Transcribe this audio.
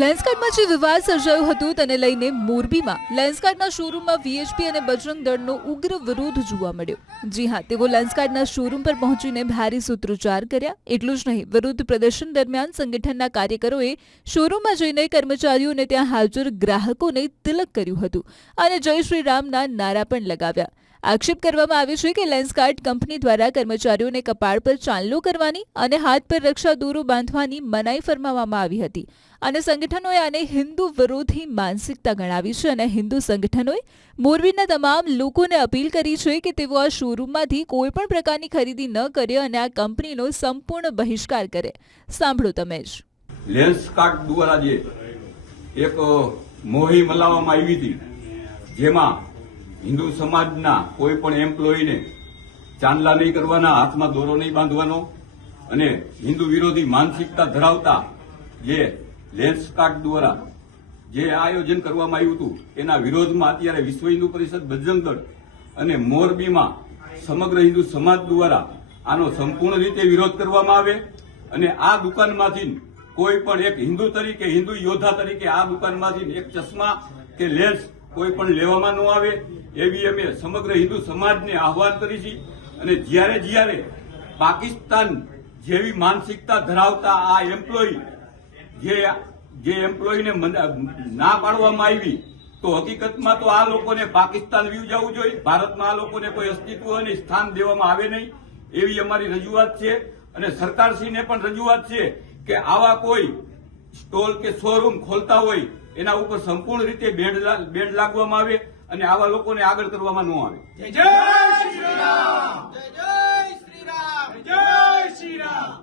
લેન્સકાર્ટમાં જે વિવાદ સર્જાયો હતો તેને લઈને મોરબીમાં લેન્સકાર્ટના શોરૂમમાં વીએચપી અને બજરંગ દળનો ઉગ્ર વિરોધ જોવા મળ્યો। જી હા, તેઓ લેન્સકાર્ટના શોરૂમ પર પહોંચીને ભારે સૂત્રોચ્ચાર કર્યા। એટલું જ નહીં, વિરોધ પ્રદર્શન દરમિયાન સંગઠનના કાર્યકરોએ શોરૂમમાં જઈને કર્મચારીઓ અને ત્યાં હાજર ગ્રાહકોને તિલક કર્યું હતું અને જય શ્રી રામના નારા પણ લગાવ્યા। આક્ષેપ કરવામાં આવ્યો છે કે લેન્સકાર્ટ કંપની દ્વારા કર્મચારીઓને કપાળ પર ચાંદલો કરવાની અને હાથ પર રક્ષા દોરો બાંધવાની મનાઈ ફરમાવવામાં આવી હતી અને સંગઠનોએ આને હિન્દુ વિરોધી માનસિકતા ગણાવી છે અને હિન્દુ સંગઠનોએ મોરબીના તમામ લોકોને અપીલ કરી છે કે તેઓ આ શોરૂમમાંથી કોઈ પણ પ્રકારની ખરીદી ન કરે અને આ કંપનીનો સંપૂર્ણ બહિષ્કાર કરે। સાંભળો તમે જ। લેન્સકાર્ટ દ્વારા જે એક મોહિમ ચલાવવામાં આવી હતી, જેમાં હિન્દુ સમાજના કોઈ પણ એમ્પ્લોયીને ચાંદલા નહીં કરવાના, હાથમાં દોરો નહીં બાંધવાનો અને હિન્દુ વિરોધી માનસિકતા ધરાવતા જે લેન્સકાર્ટ દ્વારા જે આયોજન કરવામાં આવ્યું હતું, એના વિરોધમાં અત્યારે વિશ્વ હિન્દુ પરિષદ બજરંગ દળ અને મોરબીમાં સમગ્ર હિન્દુ સમાજ દ્વારા આનો સંપૂર્ણ રીતે વિરોધ કરવામાં આવે અને આ દુકાનમાંથી કોઈ પણ એક હિન્દુ તરીકે, હિન્દુ યોદ્ધા તરીકે આ દુકાનમાંથી એક ચશ્મા કે લેન્સ કોઈ પણ લેવામાં ન આવે એવી અમે સમગ્ર હિન્દુ સમાજને આહવાન કરી છે। અને જ્યારે પાકિસ્તાન જેવી માનસિકતા ધરાવતા આ એમ્પ્લોયી જે એમ્પ્લોયીને ના પાડવામાં આવી, તો હકીકતમાં તો આ લોકોને પાકિસ્તાન વ્યુ જવું જોઈએ, ભારતમાં આ લોકોને કોઈ અસ્તિત્વ અને સ્થાન દેવામાં આવે નહીં એવી અમારી રજૂઆત છે। અને સરકારશ્રીને પણ રજૂઆત છે કે આવા કોઈ સ્ટોલ કે શોરૂમ ખોલતા હોય એના ઉપર સંપૂર્ણ રીતે બેન્ડ લાગવામાં આવે અને આવા લોકોને આગળ કરવામાં ન આવે। જય શ્રી રામ, જય શ્રી રામ, જય શ્રી રામ।